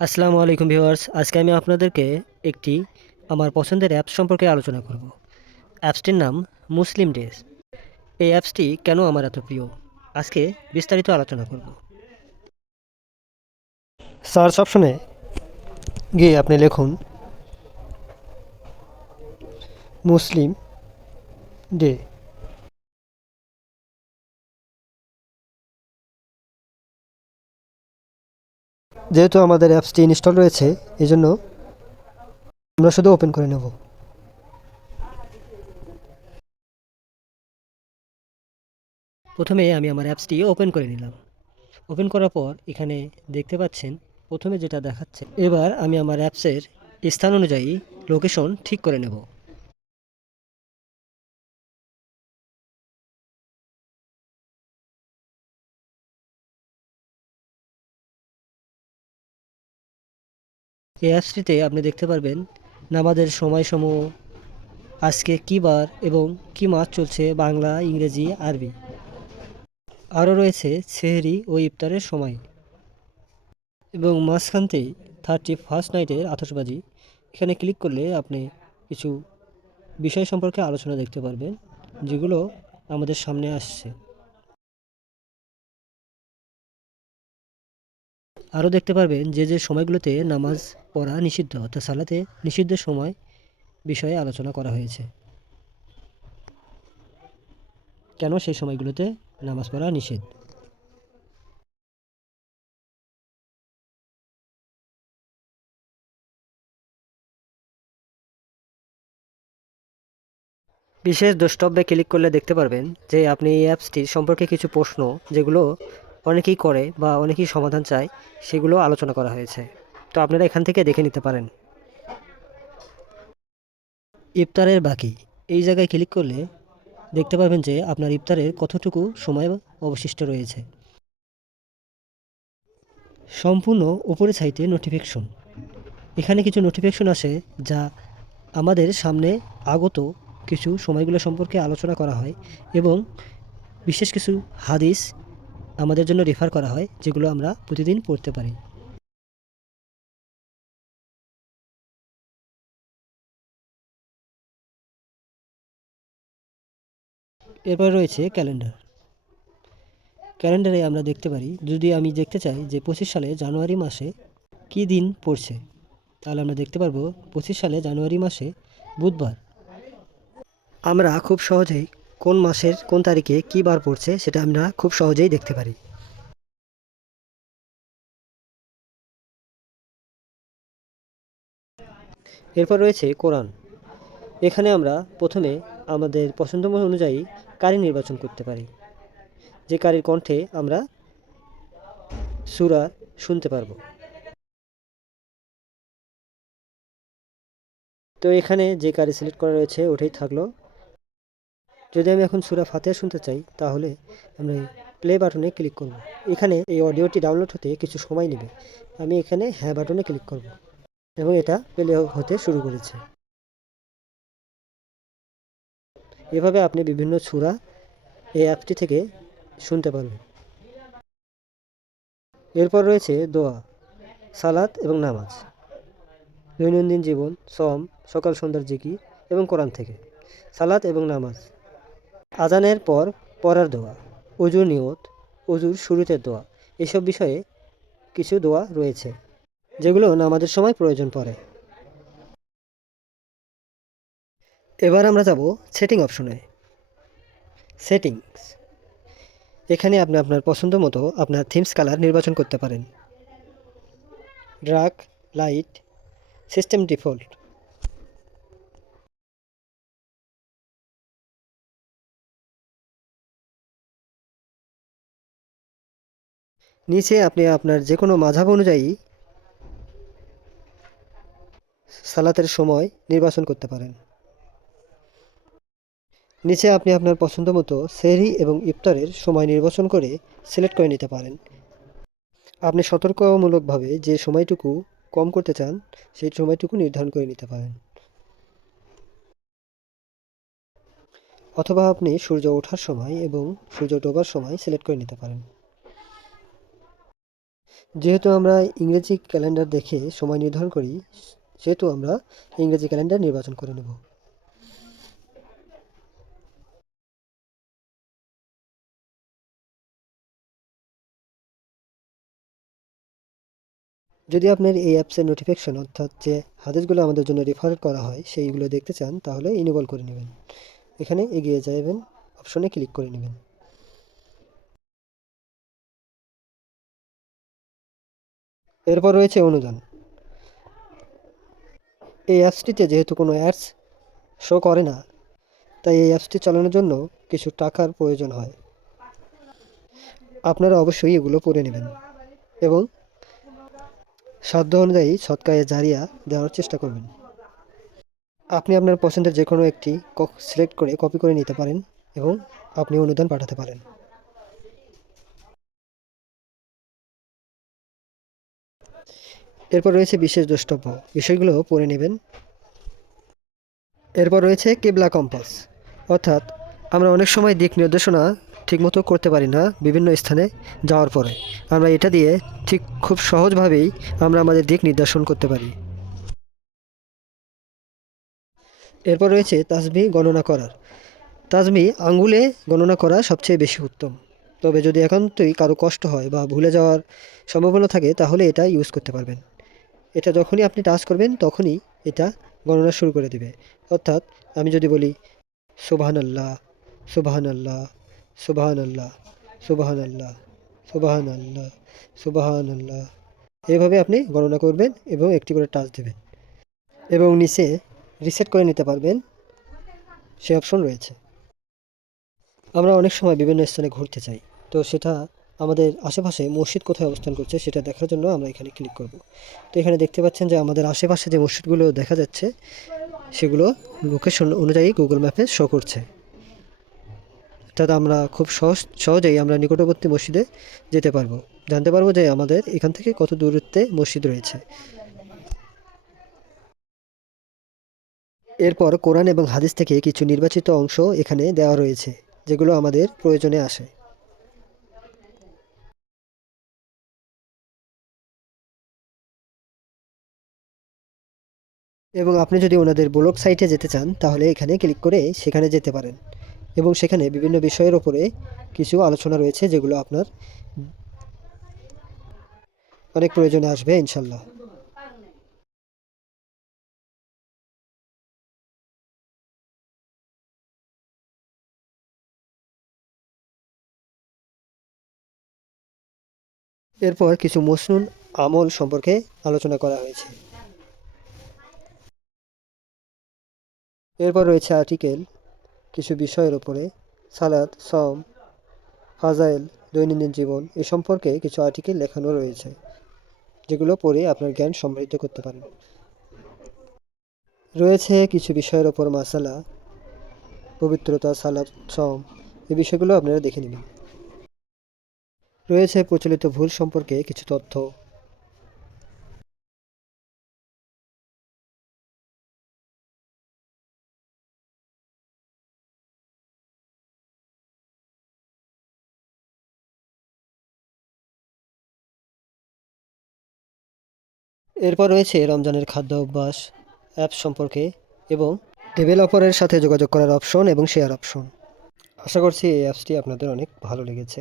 আসসালামু আলাইকুম ভিউয়ার্স, আজকে আমি আপনাদেরকে একটি আমার পছন্দের অ্যাপস সম্পর্কে আলোচনা করব। অ্যাপসটির নাম মুসলিম ডেজ। এই অ্যাপসটি কেন আমার এত প্রিয়? আজকে বিস্তারিত আলোচনা করব। সার্চ অপশনে গিয়ে আপনি লিখুন, মুসলিম ডে। যেহেতু আমাদের অ্যাপসটি ইনস্টল রয়েছে এই জন্য আমরা শুধু ওপেন করে নেব। প্রথমে আমি আমার অ্যাপসটি ওপেন করে নিলাম। ওপেন করার পর এখানে দেখতে পাচ্ছেন, প্রথমে যেটা দেখাচ্ছে, এবার আমি আমার অ্যাপসের স্থান অনুযায়ী লোকেশন ঠিক করে নেব। এই অ্যাপসটিতে আপনি দেখতে পারবেন নামাজের সময়সমূহ, আজকে কী বার এবং কী মাস চলছে বাংলা, ইংরেজি, আরবি। আরও রয়েছে সেহরি ও ইফতারের সময়। এবং মাঝখানতেই থার্টি ফার্স্ট নাইটের আতশবাজি। এখানে ক্লিক করলে আপনি কিছু বিষয় সম্পর্কে আলোচনা দেখতে পারবেন, যেগুলো আমাদের সামনে আসছে। আরও দেখতে পারবেন যে যে সময়গুলোতে নামাজ পড়া নিষিদ্ধ, অর্থাৎ সালাতে নিষিদ্ধ সময় বিষয়ে আলোচনা করা হয়েছে। কেন সেই সময়গুলোতে নামাজ পড়া নিষেধ বিশেষ দ্রষ্টব্যে ক্লিক করলে দেখতে পারবেন যে আপনি এই অ্যাপসটির সম্পর্কে কিছু প্রশ্ন, যেগুলো অনেকেই করে বা অনেকেই সমাধান চায়, সেগুলো আলোচনা করা হয়েছে। তো আপনারা এখান থেকে দেখে নিতে পারেন। ইফতারের বাকি। এই জায়গায় ক্লিক করলে দেখতে পাবেন যে আপনার ইফতারের কতটুকু সময় অবশিষ্ট রয়েছে। সম্পূর্ণ উপরে সাইটে নোটিফিকেশন এখানে কিছু নোটিফিকেশন আসে যা আমাদের সামনে আগত কিছু সময়গুলো সম্পর্কে আলোচনা করা হয় এবং বিশেষ কিছু হাদিস আমাদের জন্য রেফার করা হয়, যেগুলো আমরা প্রতিদিন পড়তে পারি। এরপর রয়েছে ক্যালেন্ডার ক্যালেন্ডারে আমরা দেখতে পারি, যদি আমি দেখতে চাই যে পঁচিশ সালে জানুয়ারি মাসে কী দিন পড়ছে, তাহলে আমরা দেখতে পারব পঁচিশ সালে জানুয়ারি মাসে বুধবার। আমরা খুব সহজেই কোন মাসের, কোন তারিখে কী বার পড়ছে সেটা আমরা খুব সহজেই দেখতে পারি। এরপর রয়েছে কোরআন। এখানে আমরা প্রথমে আমাদের পছন্দ অনুযায়ী কারি নির্বাচন করতে পারি। যে কারির কণ্ঠে আমরা সুরা শুনতে পারব। তো এখানে যে কারি সিলেক্ট করা রয়েছে ওটাই থাকল যদি আমি এখন সুরা ফাতেহা শুনতে চাই, তাহলে আমরা প্লে বাটনে ক্লিক করব। এখানে এই অডিওটি ডাউনলোড হতে কিছু সময় নেবে। আমি এখানে হ্যাঁ বাটনে ক্লিক করব এবং এটা প্লে হতে শুরু করেছে। এভাবে আপনি বিভিন্ন সুরা এই অ্যাপটি থেকে শুনতে পারবেন। এরপর রয়েছে দোয়া, সালাত এবং নামাজ। দৈনন্দিন জীবন সম সকাল, সন্ধ্যার জিকি এবং কোরআন থেকে। সালাত এবং নামাজ। আজানের পর পরার দোয়া অজুর নিয়ত অজুর শুরুতে দোয়া, এসব বিষয়ে কিছু দোয়া রয়েছে, যেগুলো নামাজের সময় প্রয়োজন পড়ে। এবার আমরা যাব সেটিং অপশনে সেটিংস এখানে আপনি আপনার পছন্দ মতো আপনার থিমস কালার নির্বাচন করতে পারেন। ড্রাক লাইট সিস্টেম ডিফল্ট নিচে আপনি আপনার যে কোনো মাঝাব অনুযায়ী সালাতের সময় নির্বাচন করতে পারেন। নিচে আপনি আপনার পছন্দ মতো সেহরি এবং ইফতারের সময় নির্বাচন করে সিলেক্ট করে নিতে পারেন। আপনি সতর্কমূলকভাবে যে সময়টুকু কম করতে চান, সেই সময়টুকু নির্ধারণ করে নিতে পারেন। অথবা আপনি সূর্য ওঠার সময় এবং সূর্য ডোবার সময় সিলেক্ট করে নিতে পারেন। যেহেতু আমরা ইংরেজি ক্যালেন্ডার দেখে সময় নির্ধারণ করি, সেহেতু আমরা ইংরেজি ক্যালেন্ডার নির্বাচন করে নেব। যদি আপনার এই অ্যাপসের নোটিফিকেশন অর্থাৎ যে হাদিসগুলো আমাদের জন্য রেফার করা হয়, সেইগুলো দেখতে চান, তাহলে ইনেবল করে নেবেন। এখানে এগিয়ে যাবেন অপশনে ক্লিক করে নেবেন। এরপর রয়েছে অনুদান। এই অ্যাপসটিতে যেহেতু কোনো অ্যাডস শো করে না, তাই এই অ্যাপসটি চালানোর জন্য কিছু টাকার প্রয়োজন হয়। আপনারা অবশ্যই এগুলো পড়ে নেবেন এবং সাধ্য অনুযায়ী সৎকায়ে জারিয়া দেওয়ার চেষ্টা করবেন। আপনি আপনার পছন্দের যে কোনো একটি সিলেক্ট করে কপি করে নিতে পারেন এবং আপনি অনুদান পাঠাতে পারেন। এরপর রয়েছে বিশেষ দ্রষ্টব্য। বিষয়গুলো পড়ে নেবেন। এরপর রয়েছে কেবলা কম্পাস। অর্থাৎ আমরা অনেক সময় দিক নির্দেশনা ঠিকমতো করতে পারি না বিভিন্ন স্থানে যাওয়ার পরে। আমরা এটা দিয়ে ঠিক খুব সহজভাবেই আমরা আমাদের দিক নির্দেশন করতে পারি। এরপর রয়েছে তাজমি গণনা করার। তাজমি আঙ্গুলে গণনা করা সবচেয়ে বেশি উত্তম। তবে যদি একান্তই কারও কষ্ট হয় বা ভুলে যাওয়ার সম্ভাবনা থাকে, তাহলে এটা ইউজ করতে পারবেন। এটা যখনই আপনি টাচ করবেন, তখনই এটা গণনা শুরু করে দেবে। অর্থাৎ আমি যদি বলি সুবাহান আল্লাহ সুবাহান আল্লাহ সুবাহান আল্লাহ সুবাহান আল্লাহ সুবাহান আল্লাহ সুবাহান আল্লাহ এভাবে আপনি গণনা করবেন এবং একটি করে টাচ দেবেন। এবং নিচে রিসেট করে নিতে পারবেন। সে অপশন রয়েছে। আমরা অনেক সময় বিভিন্ন স্থানে ঘুরতে চাই। তো সেটা আমাদের আশেপাশে মসজিদ কোথায় অবস্থান করছে সেটা দেখার জন্য আমরা এখানে ক্লিক করব। তো এখানে দেখতে পাচ্ছেন যে আমাদের আশেপাশে যে মসজিদগুলো দেখা যাচ্ছে, সেগুলো লোকেশন অনুযায়ী গুগল ম্যাপে শো করছে। অর্থাৎ আমরা খুব সহজ, সহজেই আমরা নিকটবর্তী মসজিদে যেতে পারব। জানতে পারব যে আমাদের এখান থেকে কত দূরত্বে মসজিদ রয়েছে। এরপর কোরআন এবং হাদিস থেকে কিছু নির্বাচিত অংশ এখানে দেওয়া রয়েছে, যেগুলো আমাদের প্রয়োজনে আসে। এবং আপনি যদি ওনাদের ব্লগ সাইটে যেতে চান, তাহলে এখানে ক্লিক করে সেখানে যেতে পারেন। এবং সেখানে বিভিন্ন বিষয়ের ওপরে কিছু আলোচনা রয়েছে যেগুলো আপনার অনেক প্রয়োজনে আসবে, ইনশাল্লাহ। এরপর কিছু মসনুন আমল সম্পর্কে আলোচনা করা হয়েছে। এরপর রয়েছে আর্টিকেল কিছু বিষয়ের ওপরে সালাদ সম ফাজাইল, দৈনন্দিন জীবন এ সম্পর্কে কিছু আর্টিকেল লেখানো রয়েছে, যেগুলো পড়ে আপনার জ্ঞান সমৃদ্ধ করতে পারেন। রয়েছে কিছু বিষয়ের ওপর মাসালা, পবিত্রতা, সালাদ সম এই বিষয়গুলো আপনারা দেখে নেবেন। রয়েছে প্রচলিত ভুল সম্পর্কে কিছু তথ্য এরপর রয়েছে রমজানের খাদ্য অভ্যাস অ্যাপ সম্পর্কে এবং ডেভেলপারের সাথে যোগাযোগ করার অপশন এবং শেয়ার অপশন। আশা করছি এই অ্যাপসটি আপনাদের অনেক ভালো লেগেছে।